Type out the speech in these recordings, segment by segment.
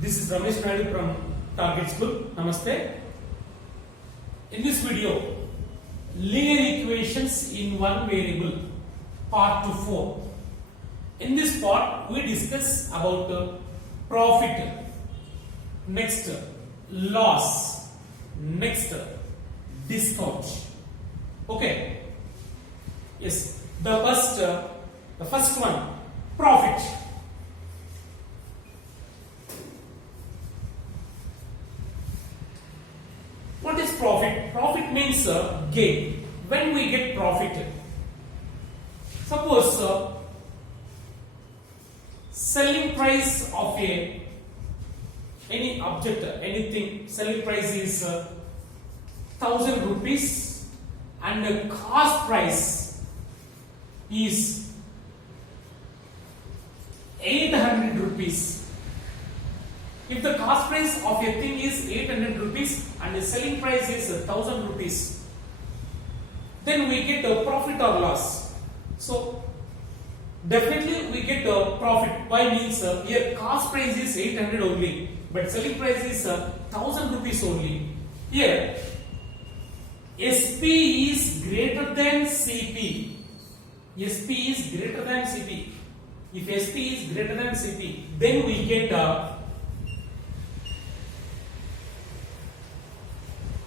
This is Ramesh Naidu from Target School. Namaste. In this video, linear equations in one variable, part 4. In this part, we discuss about profit, next loss, next discount. Okay. Yes. The first one, profit. What is profit? Profit means gain. When we get profit, suppose selling price of any object, anything, selling price is 1000 rupees and the cost price is 800 rupees. If the cost price of a thing is 800 rupees and the selling price is 1000 rupees, then we get a profit or loss. So definitely we get a profit. Why means here cost price is 800 only, but selling price is 1000 rupees only. Here SP is greater than CP. SP is greater than CP. If SP is greater than CP, then we get a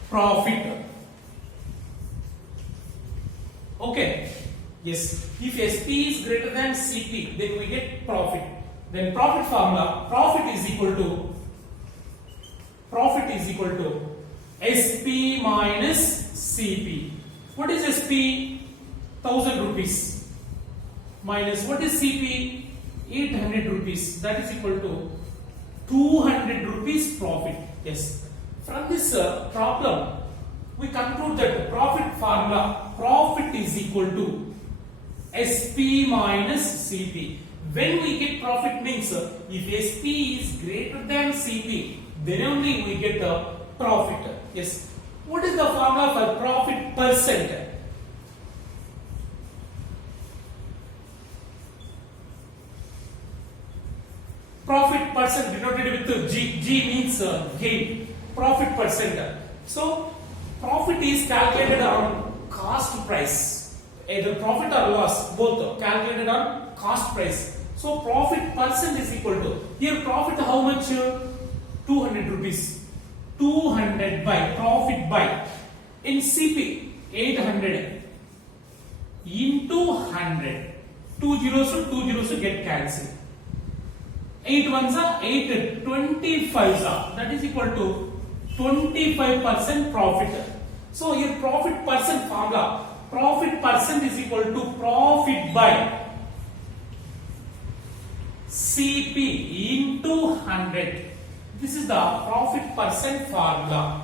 profit. Okay. Yes. If SP is greater than CP, then we get profit. Then profit formula, profit is equal to SP minus CP. What is SP? 1000 rupees. Minus what is CP? 800 rupees. That is equal to 200 rupees profit. Yes. From this problem, we conclude that profit formula, profit is equal to SP minus CP. When we get profit means if SP is greater than CP, then only we get the profit. Yes. What is the formula for profit percent? Profit percent denoted with G. G means gain. Profit percent. So profit is calculated on cost price. Either profit or loss, both calculated on cost price. So profit percent is equal to, here profit how much? 200 rupees. 200 by profit by, in CP 800 into 100. 2 zeros get cancelled. 8 ones are 8, 25s are, that is equal to 25% profit. So here profit percent formula, profit percent is equal to profit by CP into 100. This is the profit percent formula.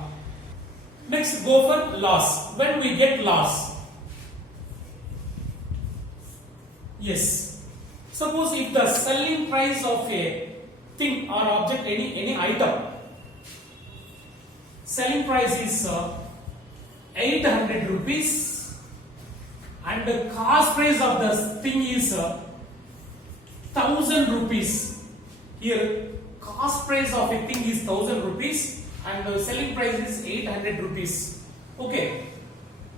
Next go for loss. When we get loss, yes, suppose if the selling price of a thing or object, any item, selling price is 800 rupees and the cost price of the thing is 1000 rupees. Here cost price of a thing is 1000 rupees and the selling price is 800 rupees. Okay.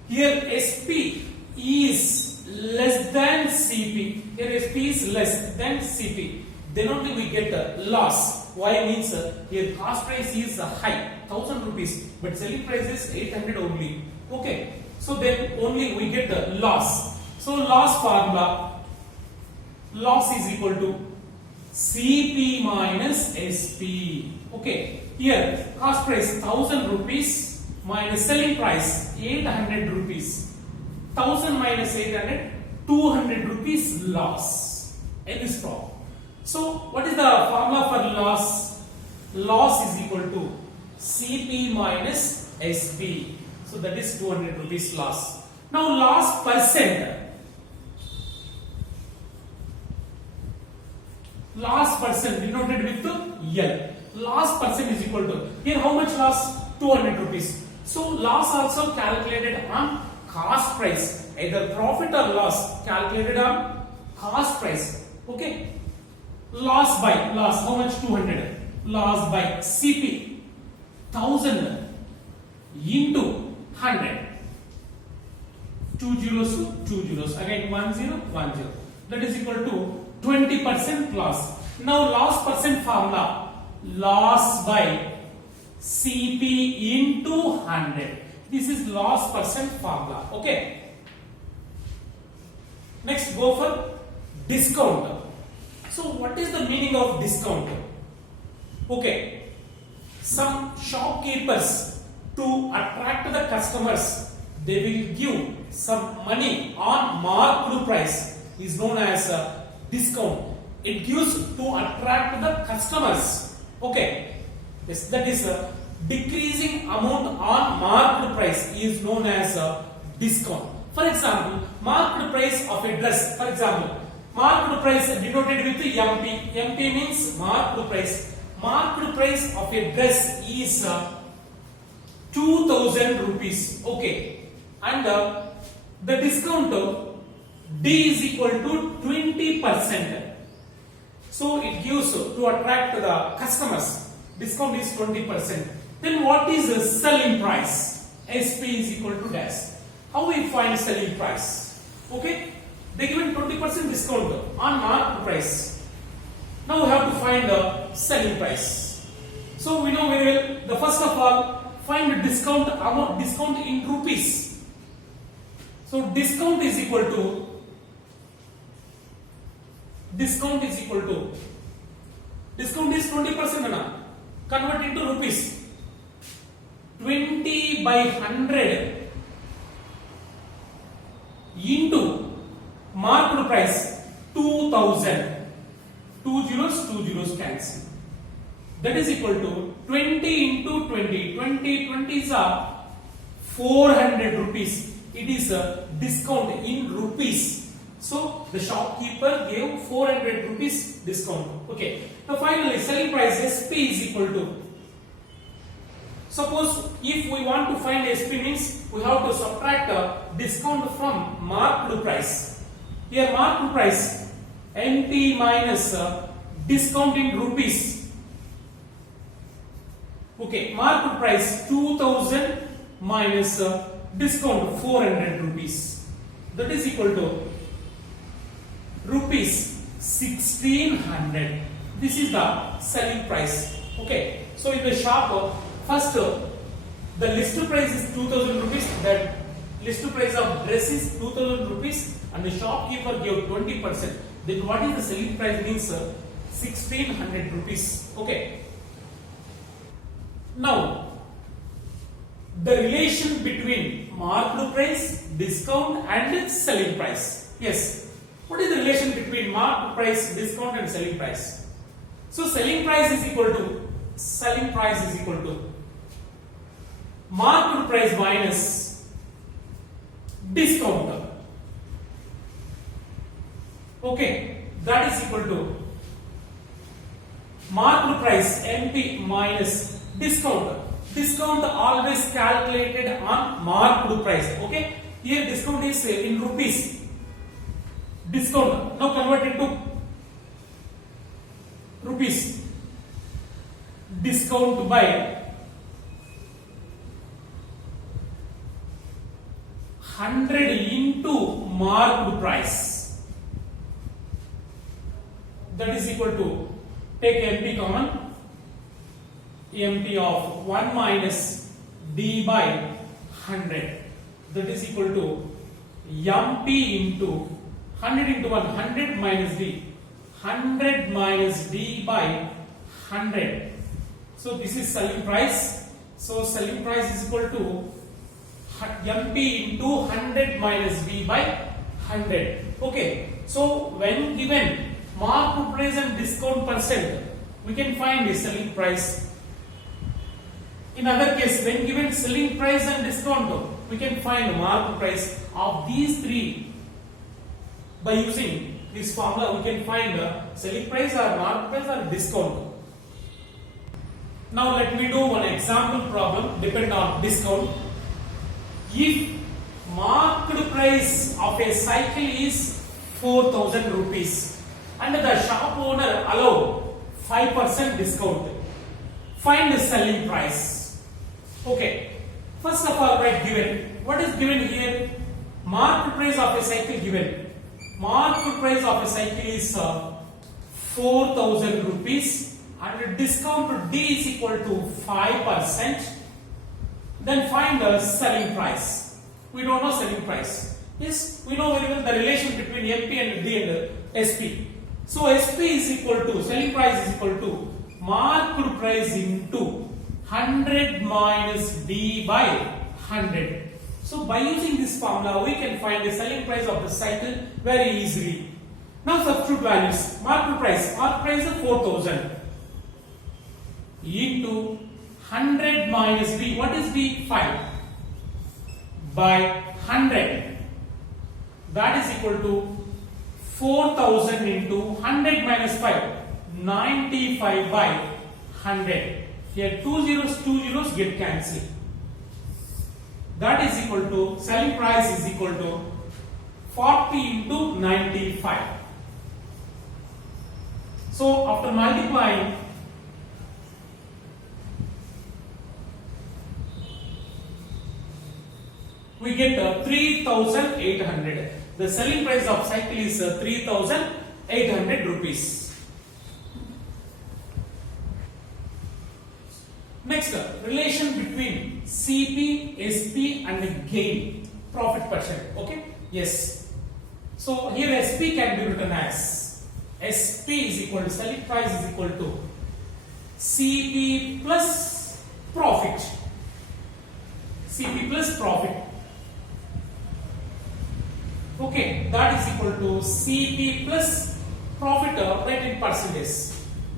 Here SP is less than CP. Here SP is less than CP. Then only we get a loss. Why means here cost price is high, 1000 rupees, but selling price is 800 only. Okay. So then only we get the loss. So loss formula, loss is equal to CP minus SP. Okay. Here cost price 1000 rupees minus selling price 800 rupees. 1000 minus 800, 200 rupees loss in this problem. So what is the formula for loss? Loss is equal to CP minus SP. So that is 200 rupees loss. Now loss percent. Loss percent denoted with L. Loss percent is equal to, here how much loss? 200 rupees. So loss also calculated on cost price. Either profit or loss calculated on cost price. Okay. Loss by loss, how much? 200. loss by CP 1000 into 100. Two zeros to two zeros. Again 10 10. That is equal to 20% loss. Now loss percent formula, loss by CP into 100. This is loss percent formula. Okay. Next go for discount. So what is the meaning of discount? Okay. Some shopkeepers, to attract the customers, they will give some money on marked price, is known as a discount. It gives to attract the customers. Okay. Yes, that is a decreasing amount on marked price is known as a discount. For example, marked price of a dress. For example, marked price denoted with MP. MP means marked price. Marked price of a dress is 2000 rupees. Okay. And the discount D is equal to 20%. So it gives to attract the customers. Discount is 20%. Then what is the selling price? SP is equal to dash. How we find selling price? Okay. They given 20% discount on marked price. Now we have to find the selling price. So we know we will, the first of all, find the discount amount, discount in rupees. So discount is equal to discount is 20% na, convert into rupees. 20 by 100 into marked price 2000. Two zeros cancel. That is equal to 20 into 20. 20 is 400 rupees. It is a discount in rupees. So the shopkeeper gave 400 rupees discount. Okay. Now finally selling price SP is equal to, suppose if we want to find SP means we have to subtract a discount from marked price. Here marked price MP minus discount in rupees. Okay, marked price 2000 minus discount 400 rupees. That is equal to rupees 1600. This is the selling price. Okay, so in the shop, first the list price is 2000 rupees. That list price of dress is 2000 rupees, and the shopkeeper gave 20%. Then what is the selling price means 1600 rupees. Okay. Now the relation between marked price, discount and selling price. Yes. What is the relation between marked price, discount and selling price? So selling price is equal to marked price minus discount. Okay, that is equal to marked price MP minus discount. Discount always calculated on marked price. Okay, here discount is in rupees. Discount now convert into rupees. Discount by 100 into marked price. That is equal to, take MP common, MP of 1 minus D by 100. That is equal to MP into 100 into 1, 100 minus D. 100 minus D by 100. So this is selling price. So selling price is equal to MP into 100 minus D by 100. Okay. So when given marked price and discount percent, we can find the selling price. In other case, when given selling price and discount, we can find the marked price. Of these three, by using this formula, we can find the selling price or marked price or discount. Now let me do one example problem depend on discount. If marked price of a cycle is 4000 rupees and the shop owner allow 5% discount, Find the selling price. Okay. First of all, write given. What is given here? Market price of a cycle given. Market price of a cycle is 4,000 rupees and discount to D is equal to 5%. Then find the selling price. We don't know selling price. Yes, we know very well the relation between MP and D and SP. So SP is equal to, selling price is equal to market price into 100 minus D by 100. So by using this formula, we can find the selling price of the cycle very easily. Now substitute values. Market price is 4,000 into 100 minus D. What is D? 5 by 100. That is equal to 4,000 into 100 minus 5. 95 by 100. Here two zeros get cancelled. That is equal to, selling price is equal to 40 into 95. So after multiplying, we get 3,800. The selling price of cycle is 3,800 rupees. Next, relation between CP, SP and gain, profit percent. Okay? Yes. So here SP can be written as SP is equal to, selling price is equal to CP plus profit. CP plus profit. Okay, that is equal to CP plus profit, right, in percentage.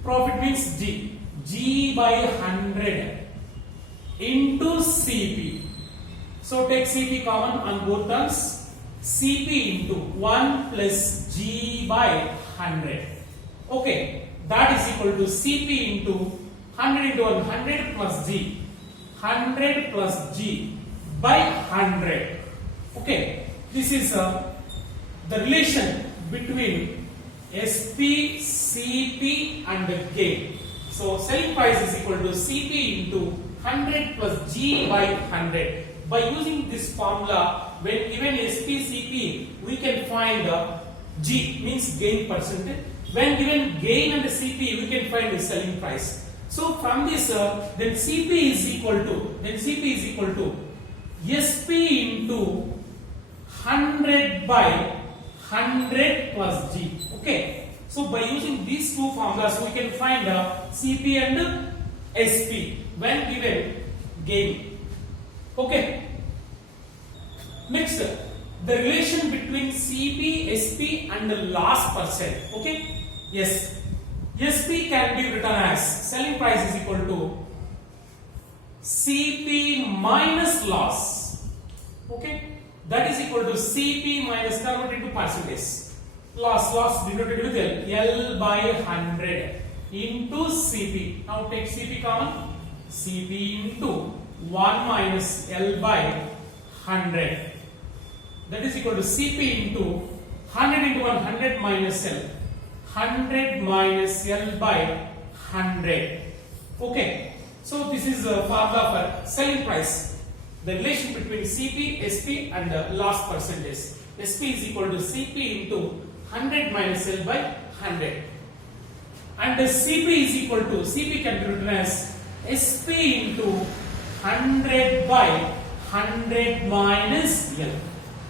Profit means G. G by 100 into CP. So take CP common on both terms. CP into 1 plus G by 100. Okay, that is equal to CP into 100 into 100 plus G. 100 plus G by 100. Okay, this is the relation between SP, CP and the gain. So selling price is equal to CP into 100 plus G by 100. By using this formula, when given SP, CP, we can find G means gain percentage. When given gain and CP, we can find the selling price. So from this, then CP is equal to SP into 100 by 100 plus G. Okay. So by using these two formulas, we can find CP and SP when given gain. Okay. Next, the relation between CP, SP and the loss percent. Okay. Yes. SP can be written as selling price is equal to CP minus loss. Okay. That is equal to CP minus, convert into percentage. Loss denoted with L by 100 into CP. Now take CP common. CP into 1 minus L by 100. That is equal to CP into 100 into 100 minus L. 100 minus L by 100. Okay. So this is a formula for selling price. The relation between CP, SP and loss percentage. SP is equal to CP into 100 minus L by 100. And the CP is equal to, CP can be written as SP into 100 by 100 minus L.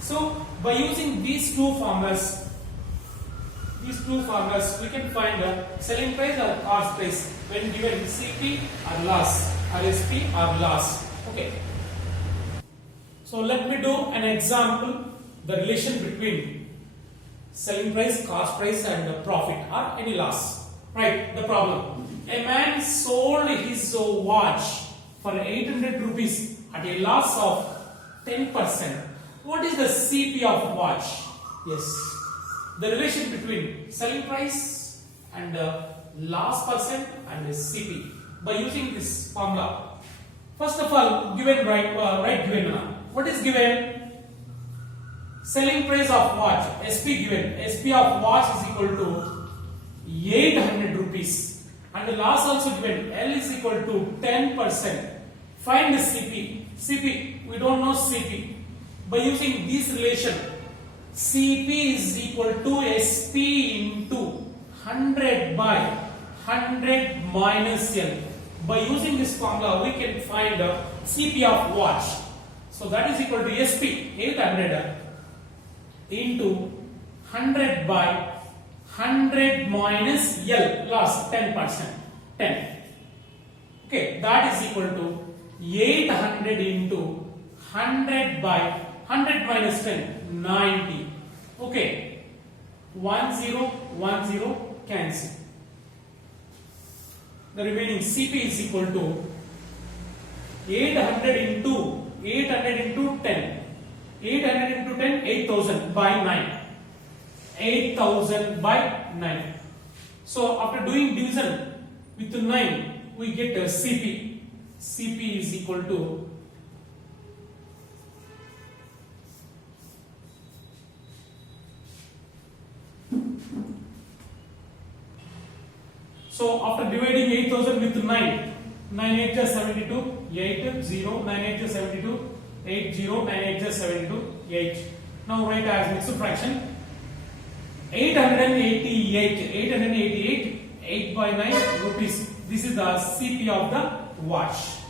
So by using these two formulas, we can find the selling price or cost price when given CP or loss or SP or loss. Okay. So let me do an example, the relation between selling price, cost price and profit or any loss. Right, the problem. A man sold his watch for 800 rupees at a loss of 10%. What is the CP of watch? Yes. The relation between selling price and loss percent and CP by using this formula. First of all, given right given. What is given? Selling price of watch, SP given. SP of watch is equal to 800 rupees. and the loss also given. L is equal to 10%. Find the CP. CP, we don't know CP. By using this relation, CP is equal to SP into 100 by 100 minus L. By using this formula, we can find CP of watch. So that is equal to SP 800 into 100 by 100 minus L, loss 10%. 10. Okay, that is equal to 800 into 100 by 100 minus 10, 90. Okay, 1 0 1 0 cancel. The remaining CP is equal to 800 into 10. 800 into 10, 8000 by 9. 8000 by 9. So after doing division with 9, we get a CP. CP is equal to so after dividing 8000 with 9, 9 8 is 72, 8 0, 9 8 is 72, 8 0, 9 8 is 72, 8. Now write as mixed fraction 888, 8 by 9 rupees. This is the CP of the watch.